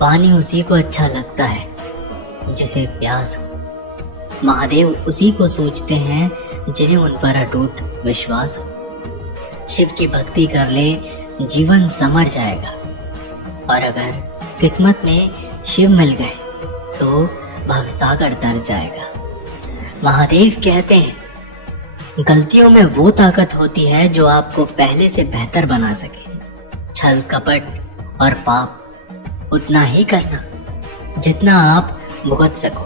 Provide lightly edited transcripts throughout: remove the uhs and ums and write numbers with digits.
पानी उसी को अच्छा लगता है जिसे प्यास हो। महादेव उसी को सोचते हैं जिन्हें उन पर अटूट विश्वास हो। शिव की भक्ति कर ले, जीवन संवर जाएगा। और अगर किस्मत में शिव मिल गए तो भवसागर तर जाएगा। महादेव कहते हैं, गलतियों में वो ताकत होती है जो आपको पहले से बेहतर बना सके। छल कपट और पाप उतना ही करना जितना आप भुगत सको,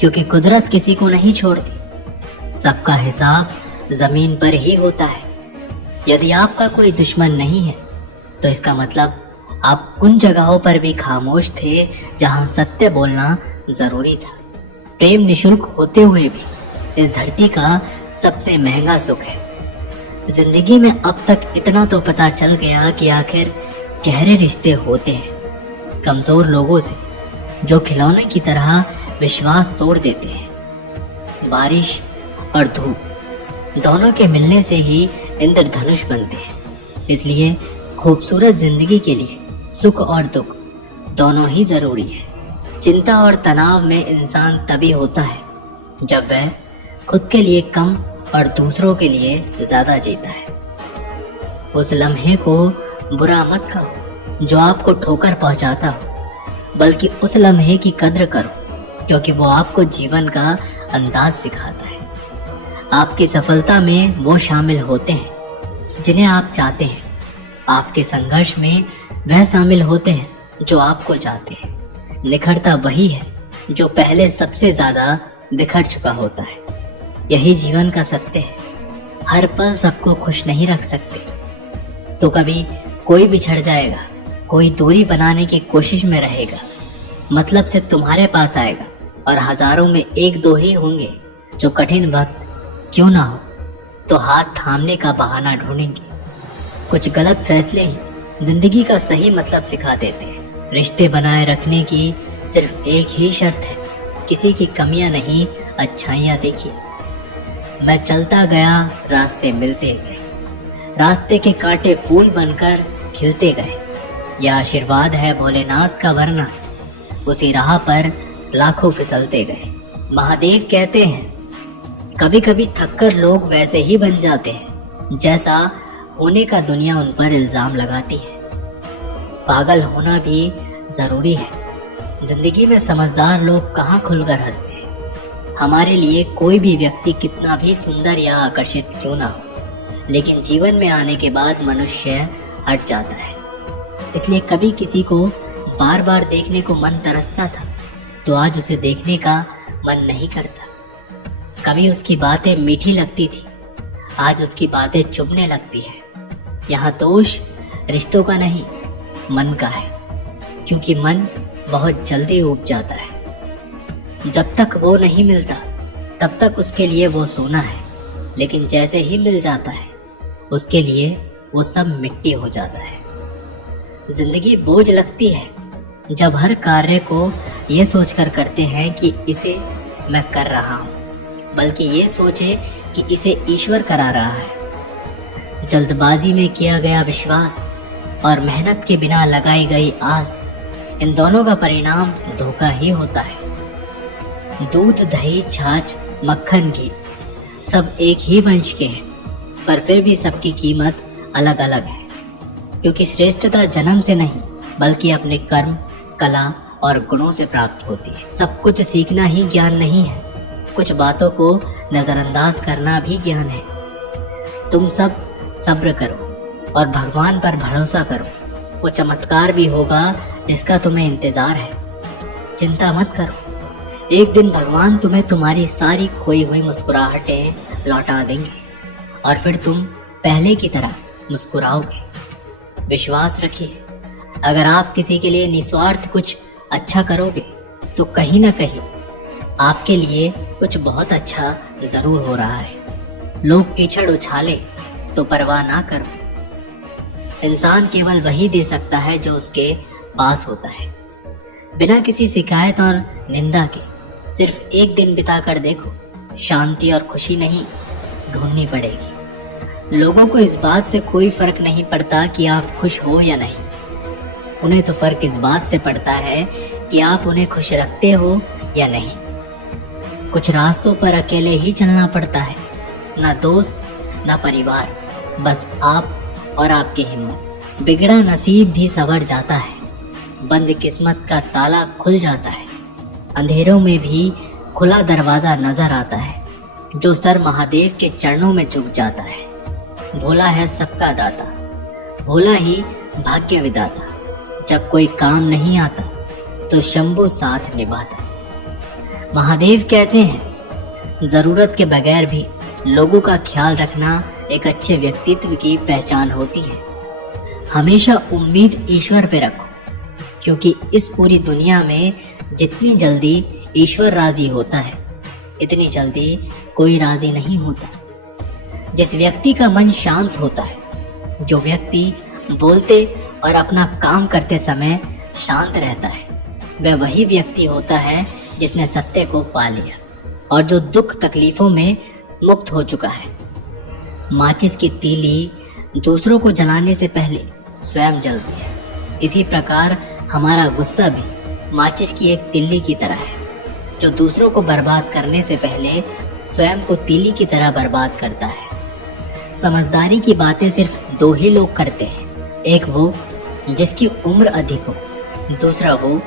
क्योंकि कुदरत किसी को नहीं छोड़ती। सबका हिसाब जमीन पर ही होता है। यदि आपका कोई दुश्मन नहीं है तो इसका मतलब आप उन जगहों पर भी खामोश थे जहां सत्य बोलना जरूरी था। प्रेम निशुल्क होते हुए भी इस धरती का सबसे महंगा सुख है। जिंदगी में अब तक इतना तो पता चल गया कि आखिर गहरे रिश्ते होते हैं कमजोर लोगों से, जो खिलौने की तरह विश्वास तोड़ देते हैं। बारिश और धूप दोनों के मिलने से ही इंद्रधनुष बनते हैं। इसलिए खूबसूरत जिंदगी के लिए सुख और दुख दोनों ही जरूरी है। चिंता और तनाव में इंसान तभी होता है जब वह खुद के लिए कम और दूसरों के लिए ज्यादा जीता है। उस लम्हे को बुरा मत कहो जो आपको ठोकर पहुंचाता हो, बल्कि उस लम्हे की कद्र करो क्योंकि वो आपको जीवन का अंदाज सिखाता है। आपकी सफलता में वो शामिल होते हैं जिन्हें आप चाहते हैं। आपके संघर्ष में वह शामिल होते हैं जो आपको चाहते हैं। निखरता वही है जो पहले सबसे ज्यादा बिखर चुका होता है। यही जीवन का सत्य है। हर पल सबको खुश नहीं रख सकते, तो कभी कोई बिछड़ जाएगा, कोई दूरी बनाने की कोशिश में रहेगा, मतलब से तुम्हारे पास आएगा, और हजारों में एक दो ही होंगे जो कठिन वक्त क्यों ना हो तो हाथ थामने का बहाना ढूंढेंगे। कुछ गलत फैसले ही जिंदगी का सही मतलब सिखा देते हैं। रिश्ते बनाए रखने की सिर्फ एक ही शर्त है, किसी की कमियां नहीं, अच्छाइयां देखिए। मैं चलता गया, रास्ते मिलते गए, रास्ते के कांटे फूल बनकर खिलते गए। यह आशीर्वाद है भोलेनाथ का, वरना उसी राह पर लाखों फिसलते गए। महादेव कहते हैं, कभी कभी थककर लोग वैसे ही बन जाते हैं जैसा होने का दुनिया उन पर इल्जाम लगाती है। पागल होना भी जरूरी है। जिंदगी में समझदार लोग कहाँ खुलकर हंसते हैं। हमारे लिए कोई भी व्यक्ति कितना भी सुंदर या आकर्षित क्यों ना हो, लेकिन जीवन में आने के बाद मनुष्य हट जाता है। इसलिए कभी किसी को बार बार देखने को मन तरसता था तो आज उसे देखने का मन नहीं करता। कभी उसकी बातें मीठी लगती थी, आज उसकी बातें चुभने लगती है। यहाँ दोष रिश्तों का नहीं, मन का है, क्योंकि मन बहुत जल्दी ऊब जाता है। जब तक वो नहीं मिलता तब तक उसके लिए वो सोना है, लेकिन जैसे ही मिल जाता है उसके लिए वो सब मिट्टी हो जाता है। जिंदगी बोझ लगती है जब हर कार्य को ये सोचकर करते हैं कि इसे मैं कर रहा हूँ, बल्कि ये सोचे कि इसे ईश्वर करा रहा है। जल्दबाजी में किया गया विश्वास और मेहनत के बिना लगाई गई आस, इन दोनों का परिणाम धोखा ही होता है। दूध, दही, छाछ, मक्खन, घी सब एक ही वंश के हैं, पर फिर भी सबकी कीमत अलग अलग है, क्योंकि श्रेष्ठता जन्म से नहीं बल्कि अपने कर्म, कला और गुणों से प्राप्त होती है। सब कुछ सीखना ही ज्ञान नहीं है, कुछ बातों को नजरअंदाज करना भी ज्ञान है। तुम सब सब्र करो और भगवान पर भरोसा करो, वो चमत्कार भी होगा जिसका तुम्हें इंतजार है। चिंता मत करो, एक दिन भगवान तुम्हें तुम्हारी सारी खोई हुई मुस्कुराहटें लौटा देंगे और फिर तुम पहले की तरह मुस्कुराओगे। विश्वास रखिए, अगर आप किसी के लिए निस्वार्थ कुछ अच्छा करोगे तो कहीं ना कहीं आपके लिए कुछ बहुत अच्छा जरूर हो रहा है। लोग कीचड़ उछाले तो परवाह ना करो। इंसान केवल वही दे सकता है जो उसके पास होता है। बिना किसी शिकायत और निंदा के सिर्फ एक दिन बिताकर देखो, शांति और खुशी नहीं ढूंढनी पड़ेगी। लोगों को इस बात से कोई फर्क नहीं पड़ता कि आप खुश हो या नहीं, उन्हें तो फर्क इस बात से पड़ता है कि आप उन्हें खुश रखते हो या नहीं। कुछ रास्तों पर अकेले ही चलना पड़ता है, ना दोस्त ना परिवार, बस आप और आपकी हिम्मत। बिगड़ा नसीब भी संवर जाता है, बंद किस्मत का ताला खुल जाता है। अंधेरों में भी खुला दरवाजा नजर आता है। जो सर महादेव के चरणों में झुक जाता है। भोला है सबका दाता, भोला ही भाग्य विधाता। जब कोई काम नहीं आता तो शंभू साथ निभाता। महादेव कहते हैं जरूरत के बगैर भी लोगों का ख्याल रखना एक अच्छे व्यक्तित्व की पहचान होती है। हमेशा उम्मीद ईश्वर पे रखो, क्योंकि इस पूरी दुनिया में जितनी जल्दी ईश्वर राजी होता है, इतनी जल्दी कोई राजी नहीं होता। जिस व्यक्ति का मन शांत होता है, जो व्यक्ति बोलते और अपना काम करते समय शांत रहता है, वह वही व्यक्ति होता है जिसने सत्य को पा लिया और जो दुख तकलीफों में मुक्त हो चुका है। माचिस की तीली दूसरों को जलाने से पहले स्वयं जलती है। इसी प्रकार हमारा गुस्सा भी माचिस की एक तिल्ली की तरह है, जो दूसरों को बर्बाद करने से पहले स्वयं को तीली की तरह बर्बाद करता है। समझदारी की बातें सिर्फ दो ही लोग करते हैं, एक वो जिसकी उम्र अधिक हो, दूसरा वो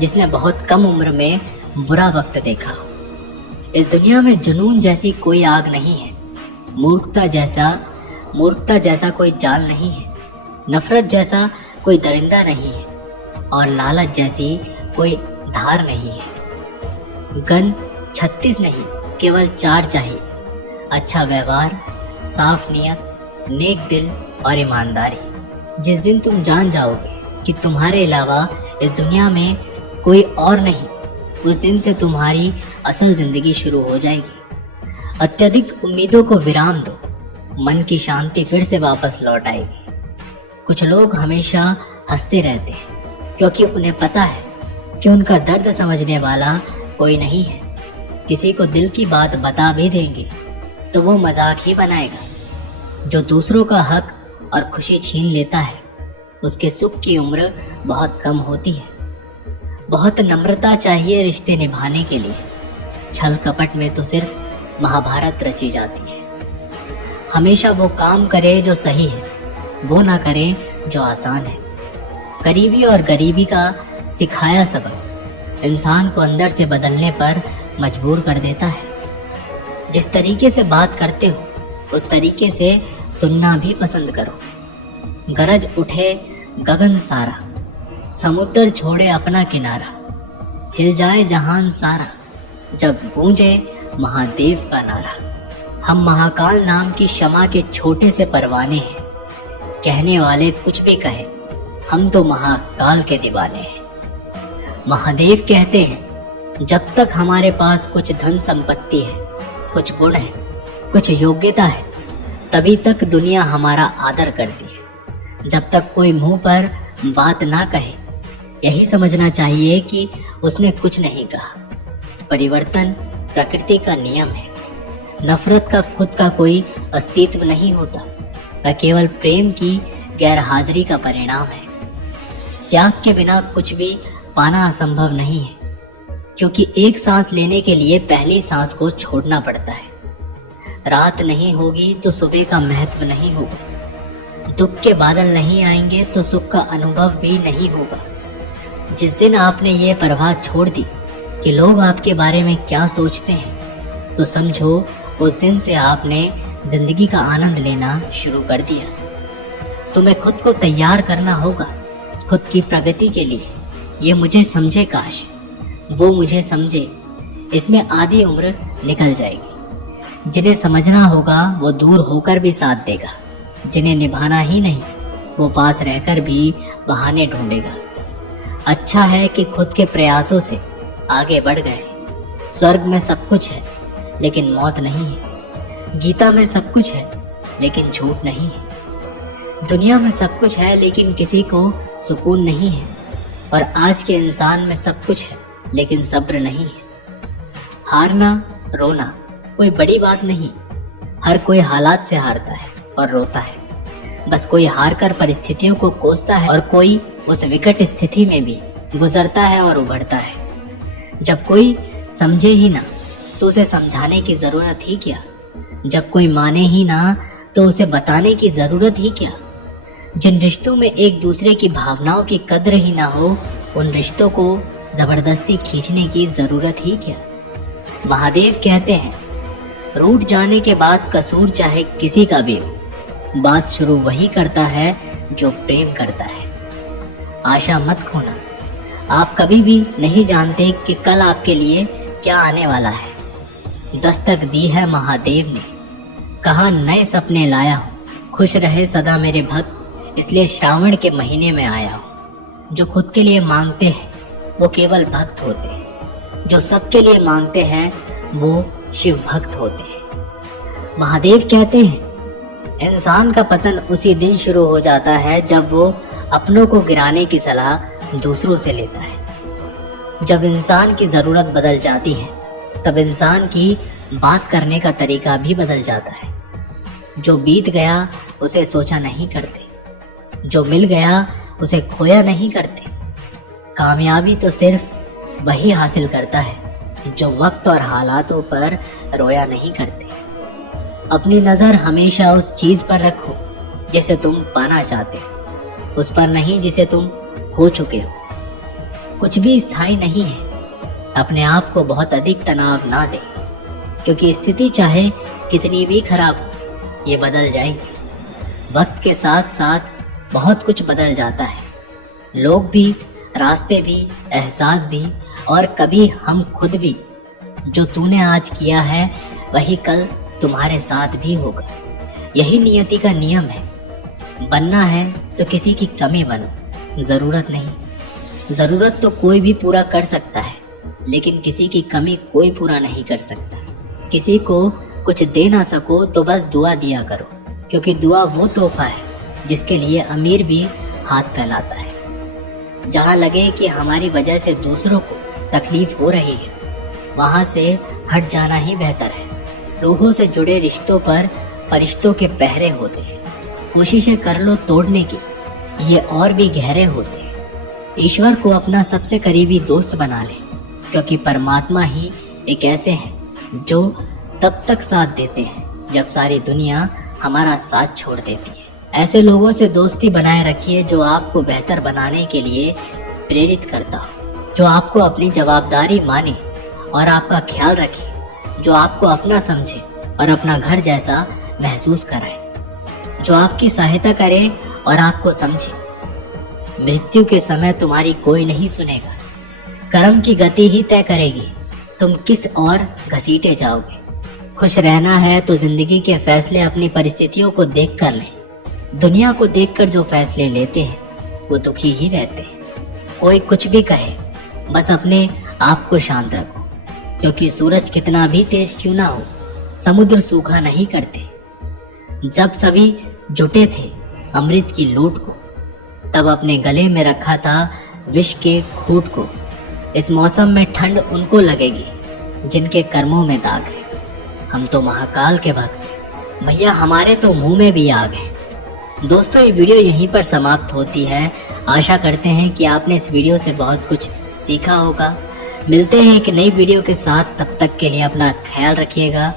जिसने बहुत कम उम्र में बुरा वक्त देखा हो। इस दुनिया में जुनून जैसी कोई आग नहीं है, मूर्खता जैसा कोई जाल नहीं है, नफरत जैसा कोई दरिंदा नहीं है और लालच जैसी कोई धार नहीं है। गन 36 नहीं, केवल 4 चाहिए। अच्छा व्यवहार, साफ नियत, नेक दिल और ईमानदारी। जिस दिन तुम जान जाओगे कि तुम्हारे अलावा इस दुनिया में कोई और नहीं, उस दिन से तुम्हारी असल जिंदगी शुरू हो जाएगी। अत्यधिक उम्मीदों को विराम दो, मन की शांति फिर से वापस लौट आएगी। कुछ लोग हमेशा हंसते रहते हैं क्योंकि उन्हें पता है कि उनका दर्द समझने वाला कोई नहीं है। किसी को दिल की बात बता भी देंगे तो वो मजाक ही बनाएगा। जो दूसरों का हक और खुशी छीन लेता है, उसके सुख की उम्र बहुत कम होती है। बहुत नम्रता चाहिए रिश्ते निभाने के लिए। छल कपट में तो सिर्फ महाभारत रची जाती है। हमेशा वो काम करे जो सही है, वो ना करे जो आसान है। करीबी और गरीबी का सिखाया सबक इंसान को अंदर से बदलने पर मजबूर कर देता है। जिस तरीके से बात करते हो, उस तरीके से सुनना भी पसंद करो। गरज उठे गगन सारा, समुद्र छोड़े अपना किनारा, हिल जाए जहान सारा, जब गूंजे महादेव का नारा। हम महाकाल नाम की क्षमा के छोटे से परवाने हैं। कहने वाले कुछ भी कहे, हम तो महाकाल के दीवाने हैं। महादेव कहते हैं, जब तक हमारे पास कुछ धन संपत्ति है, कुछ गुण है, कुछ योग्यता है, तभी तक दुनिया हमारा आदर करती है। जब तक कोई मुंह पर बात ना कहे, यही समझना चाहिए कि उसने कुछ नहीं कहा। परिवर्तन प्रकृति का नियम है। नफरत का खुद का कोई अस्तित्व नहीं होता, वह केवल प्रेम की गैरहाजिरी का परिणाम है। त्याग के बिना कुछ भी पाना असंभव नहीं है, क्योंकि एक सांस लेने के लिए पहली सांस को छोड़ना पड़ता है। रात नहीं होगी तो सुबह का महत्व नहीं होगा। दुख के बादल नहीं आएंगे तो सुख का अनुभव भी नहीं होगा। जिस दिन आपने ये परवाह छोड़ दी कि लोग आपके बारे में क्या सोचते हैं, तो समझो उस दिन से आपने जिंदगी का आनंद लेना शुरू कर दिया। तुम्हें खुद को तैयार करना होगा खुद की प्रगति के लिए। ये मुझे समझे काश, वो मुझे समझे, इसमें आधी उम्र निकल जाएगी। जिन्हें समझना होगा वो दूर होकर भी साथ देगा, जिन्हें निभाना ही नहीं वो पास रहकर भी बहाने ढूंढेगा। अच्छा है कि खुद के प्रयासों से आगे बढ़ गए। स्वर्ग में सब कुछ है लेकिन मौत नहीं है। गीता में सब कुछ है लेकिन झूठ नहीं है। दुनिया में सब कुछ है लेकिन किसी को सुकून नहीं है। और आज के इंसान में सब कुछ है लेकिन सब्र नहीं है। हारना रोना कोई बड़ी बात नहीं। हर कोई हालात से हारता है और रोता है। बस कोई हार कर परिस्थितियों को कोसता है और कोई उस विकट स्थिति में भी गुजरता है और उभरता है। जब कोई समझे ही ना तो उसे समझाने की जरूरत ही क्या, जब कोई माने ही ना तो उसे बताने की जरूरत ही क्या। जिन रिश्तों में एक दूसरे की भावनाओं की कद्र ही ना हो, उन रिश्तों को जबरदस्ती खींचने की जरूरत ही क्या। महादेव कहते हैं, रूठ जाने के बाद कसूर चाहे किसी का भी हो, बात शुरू वही करता है जो प्रेम करता है। आशा मत खोना, आप कभी भी नहीं जानते कि कल आपके लिए क्या आने वाला है। दस्तक दी है महादेव ने, कहा नए सपने लाया हूँ, खुश रहे सदा मेरे भक्त, इसलिए श्रावण के महीने में आया हूँ। जो खुद के लिए मांगते हैं वो केवल भक्त होते हैं, जो सबके लिए मांगते हैं वो शिव भक्त होते हैं। महादेव कहते हैं, इंसान का पतन उसी दिन शुरू हो जाता है जब वो अपनों को गिराने की सलाह दूसरों से लेता है। जब इंसान की ज़रूरत बदल जाती है तब इंसान की बात करने का तरीका भी बदल जाता है। जो बीत गया उसे सोचा नहीं करते, जो मिल गया उसे खोया नहीं करते। कामयाबी तो सिर्फ वही हासिल करता है जो वक्त और हालातों पर रोया नहीं करते। अपनी नज़र हमेशा उस चीज़ पर रखो जिसे तुम पाना चाहते हो, उस पर नहीं जिसे तुम खो चुके हो। कुछ भी स्थायी नहीं है, अपने आप को बहुत अधिक तनाव ना दे, क्योंकि स्थिति चाहे कितनी भी खराब हो ये बदल जाएगी। वक्त के साथ साथ बहुत कुछ बदल जाता है, लोग भी, रास्ते भी, एहसास भी और कभी हम खुद भी। जो तूने आज किया है वही कल तुम्हारे साथ भी होगा। यही नियति का नियम है। बनना है तो किसी की कमी बनो, ज़रूरत नहीं। ज़रूरत तो कोई भी पूरा कर सकता है, लेकिन किसी की कमी कोई पूरा नहीं कर सकता। किसी को कुछ दे ना सको तो बस दुआ दिया करो, क्योंकि दुआ वो तोहफा है जिसके लिए अमीर भी हाथ फैलाता है। जहाँ लगे कि हमारी वजह से दूसरों को तकलीफ हो रही है, वहाँ से हट जाना ही बेहतर है। रूहों से जुड़े रिश्तों पर फरिश्तों के पहरे होते हैं। कोशिशें कर लो तोड़ने की, ये और भी गहरे होते हैं। ईश्वर को अपना सबसे करीबी दोस्त बना ले, क्योंकि परमात्मा ही एक ऐसे हैं जो तब तक साथ देते हैं जब सारी दुनिया हमारा साथ छोड़ देती है। ऐसे लोगों से दोस्ती बनाए रखिए जो आपको बेहतर बनाने के लिए प्रेरित करता हो, जो आपको अपनी जवाबदारी माने और आपका ख्याल रखे, जो आपको अपना समझे और अपना घर जैसा महसूस कराए, जो आपकी सहायता करे और आपको समझे। मृत्यु के समय तुम्हारी कोई नहीं सुनेगा, कर्म की गति ही तय करेगी तुम किस ओर घसीटे जाओगे। खुश रहना है तो जिंदगी के फैसले अपनी परिस्थितियों को देख कर लें। दुनिया को देखकर जो फैसले लेते हैं वो दुखी ही रहते हैं। कोई कुछ भी कहे, बस अपने आप को शांत रखो, क्योंकि सूरज कितना भी तेज क्यों ना हो, समुद्र सूखा नहीं करते। जब सभी जुटे थे अमृत की लूट को, तब अपने गले में रखा था विष के खूंट को। इस मौसम में ठंड उनको लगेगी जिनके कर्मों में दाग है। हम तो महाकाल के भक्त हैं भैया, हमारे तो मुंह में भी आग है। दोस्तों, ये वीडियो यहीं पर समाप्त होती है। आशा करते हैं कि आपने इस वीडियो से बहुत कुछ सीखा होगा। मिलते हैं एक नई वीडियो के साथ, तब तक के लिए अपना ख्याल रखिएगा।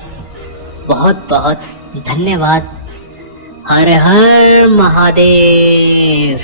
बहुत बहुत धन्यवाद। हर हर महादेव।